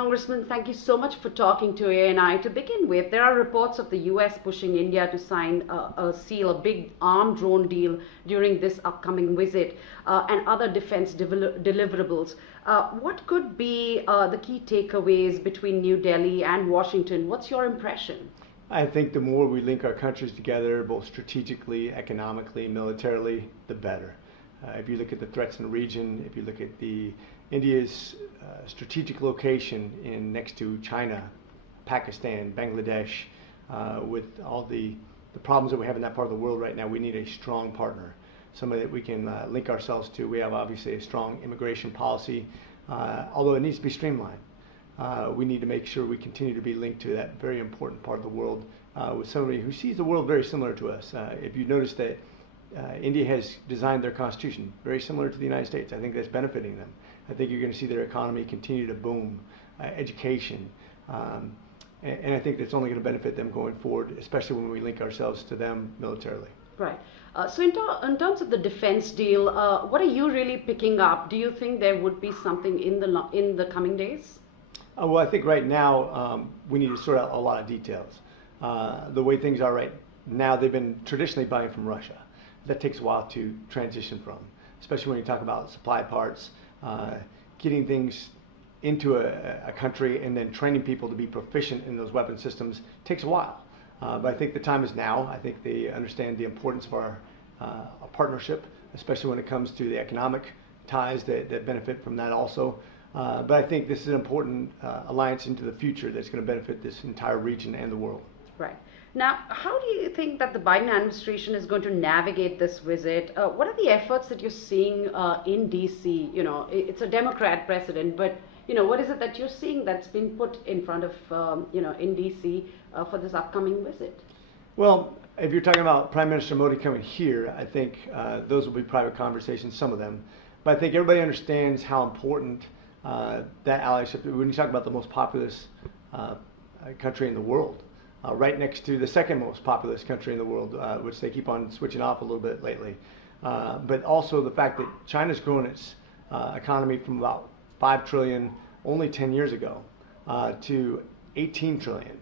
Congressman, thank you so much for talking to ANI. To begin with, there are reports of the US pushing India to sign a big armed drone deal during this upcoming visit and other defense deliverables. What could be the key takeaways between New Delhi and Washington? What's your impression? I think the more we link our countries together, both strategically, economically, militarily, the better. If you look at the threats in the region, if you look at India's strategic location next to China, Pakistan, Bangladesh, with all the problems that we have in that part of the world right now, we need a strong partner, somebody that we can link ourselves to. We have obviously a strong immigration policy, although it needs to be streamlined. We need to make sure we continue to be linked to that very important part of the world with somebody who sees the world very similar to us. If you notice that India has designed their constitution very similar to the United States, I think that's benefiting them. I think you're going to see their economy continue to boom, education, and I think that's only going to benefit them going forward, especially when we link ourselves to them militarily. Right. So in terms of the defense deal, what are you really picking up? Do you think there would be something in the coming days? Well, I think right now we need to sort out a lot of details. The way things are right now, they've been traditionally buying from Russia. That takes a while to transition from, especially when you talk about supply parts, getting things into a country and then training people to be proficient in those weapon systems takes a while. But I think the time is now. I think they understand the importance of our partnership, especially when it comes to the economic ties that benefit from that also. But I think this is an important alliance into the future that's going to benefit this entire region and the world. Right. Now, how do you think that the Biden administration is going to navigate this visit? What are the efforts that you're seeing in D.C.? You know, it's a Democrat president, but what is it that you're seeing that's been put in front of in D.C. For this upcoming visit? Well, if you're talking about Prime Minister Modi coming here, I think those will be private conversations, some of them. But I think everybody understands how important that allyship, when you talk about the most populous country in the world, right next to the second most populous country in the world, which they keep on switching off a little bit lately. But also the fact that China's grown its economy from about 5 trillion only 10 years ago to 18 trillion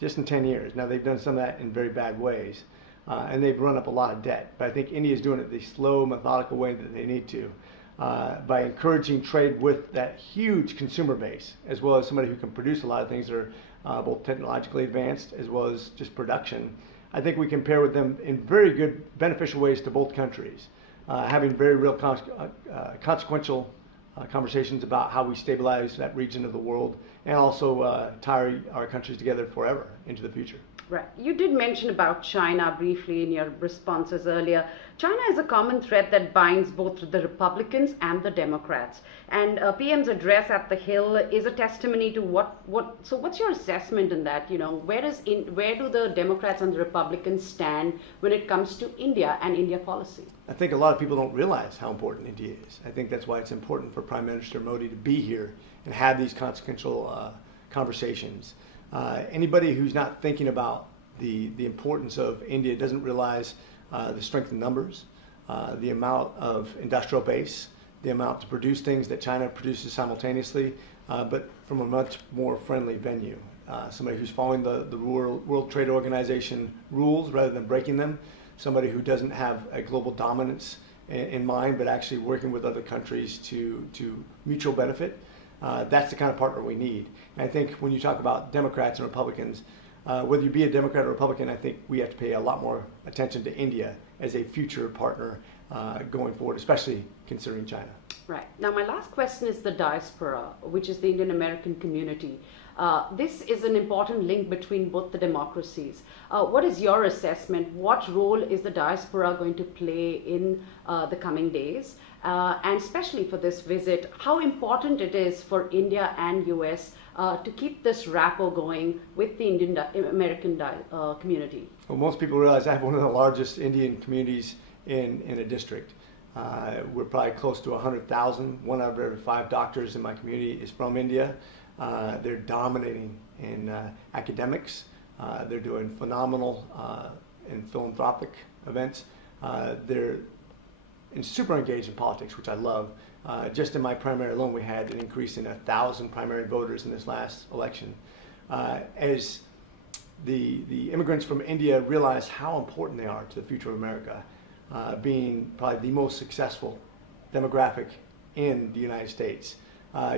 just in 10 years. Now they've done some of that in very bad ways and they've run up a lot of debt. But I think India's doing it the slow, methodical way that they need to. By encouraging trade with that huge consumer base, as well as somebody who can produce a lot of things that are both technologically advanced as well as just production. I think we can pair with them in very good, beneficial ways to both countries, having very real consequential conversations about how we stabilize that region of the world and also tie our countries together forever into the future. Right. You did mention about China briefly in your responses earlier. China is a common thread that binds both the Republicans and the Democrats. And PM's address at the Hill is a testimony to so what's your assessment in that? Where do the Democrats and the Republicans stand when it comes to India and India policy? I think a lot of people don't realize how important India is. I think that's why it's important for Prime Minister Modi to be here and have these consequential conversations. Anybody who's not thinking about the importance of India doesn't realize the strength in numbers, the amount of industrial base, the amount to produce things that China produces simultaneously, but from a much more friendly venue. Somebody who's following the World Trade Organization rules rather than breaking them, somebody who doesn't have a global dominance in mind, but actually working with other countries to mutual benefit. That's the kind of partner we need. And I think when you talk about Democrats and Republicans, whether you be a Democrat or Republican, I think we have to pay a lot more attention to India as a future partner going forward, especially considering China. Right. Now, my last question is the diaspora, which is the Indian American community. This is an important link between both the democracies. What is your assessment? What role is the diaspora going to play in the coming days? And especially for this visit, how important it is for India and US to keep this rapport going with the Indian American community? Well, most people realize I have one of the largest Indian communities in a district. We're probably close to 100,000. 1 out of every 5 doctors in my community is from India. They're dominating in academics. They're doing phenomenal in philanthropic events. They're super engaged in politics, which I love. Just in my primary alone, we had an increase in 1,000 primary voters in this last election. As the immigrants from India realize how important they are to the future of America, being probably the most successful demographic in the United States.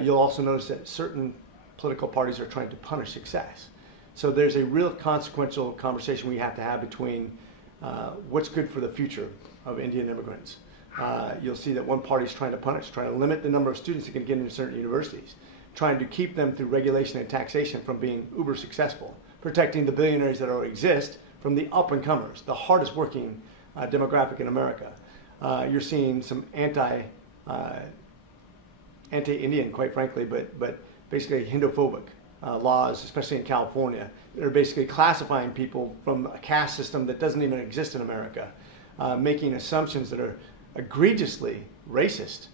You'll also notice that certain political parties are trying to punish success. So there's a real consequential conversation we have to have between what's good for the future of Indian immigrants. You'll see that one party is trying to punish, trying to limit the number of students that can get into certain universities, trying to keep them through regulation and taxation from being uber successful, protecting the billionaires that already exist from the up-and-comers, the hardest working demographic in America. You're seeing some anti-Indian, quite frankly, but basically Hinduphobic laws, especially in California, that are basically classifying people from a caste system that doesn't even exist in America, making assumptions that are egregiously racist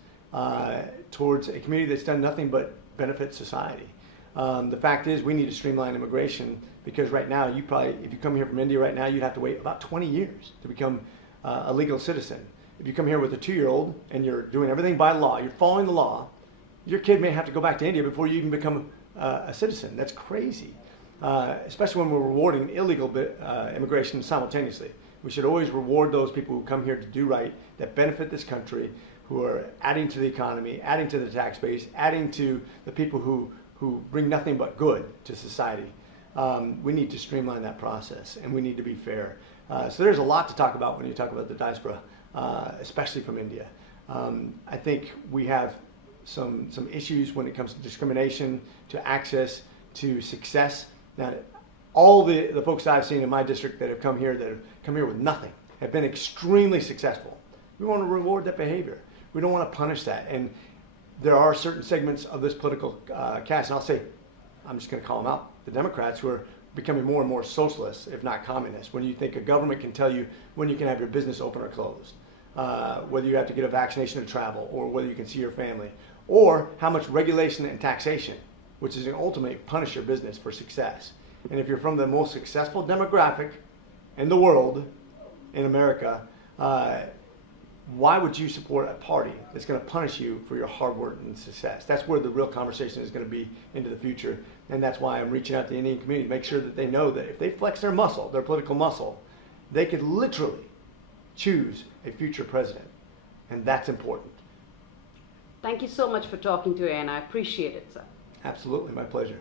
towards a community that's done nothing but benefit society. The fact is, we need to streamline immigration, because right now, you probably, if you come here from India right now, you'd have to wait about 20 years to become a legal citizen. If you come here with a 2-year-old and you're doing everything by law, you're following the law, your kid may have to go back to India before you even become a citizen. That's crazy, especially when we're rewarding illegal immigration simultaneously. We should always reward those people who come here to do right, that benefit this country, who are adding to the economy, adding to the tax base, adding to the people who bring nothing but good to society. We need to streamline that process, and we need to be fair. So there's a lot to talk about when you talk about the diaspora, especially from India. I think we have some issues when it comes to discrimination, to access, to success. Now, all the folks I've seen in my district that have come here with nothing have been extremely successful. We want to reward that behavior. We don't want to punish that. And there are certain segments of this political cast, and I'll say, I'm just going to call them out, the Democrats, who are becoming more and more socialist, if not communist, when you think a government can tell you when you can have your business open or closed, whether you have to get a vaccination to travel, or whether you can see your family, or how much regulation and taxation, which is going to ultimately punish your business for success. And if you're from the most successful demographic in the world, in America, why would you support a party that's going to punish you for your hard work and success? That's where the real conversation is going to be into the future. And that's why I'm reaching out to the Indian community to make sure that they know that if they flex their muscle, their political muscle, they could literally choose a future president. And that's important. Thank you so much for talking to me, and I appreciate it, sir. Absolutely, my pleasure.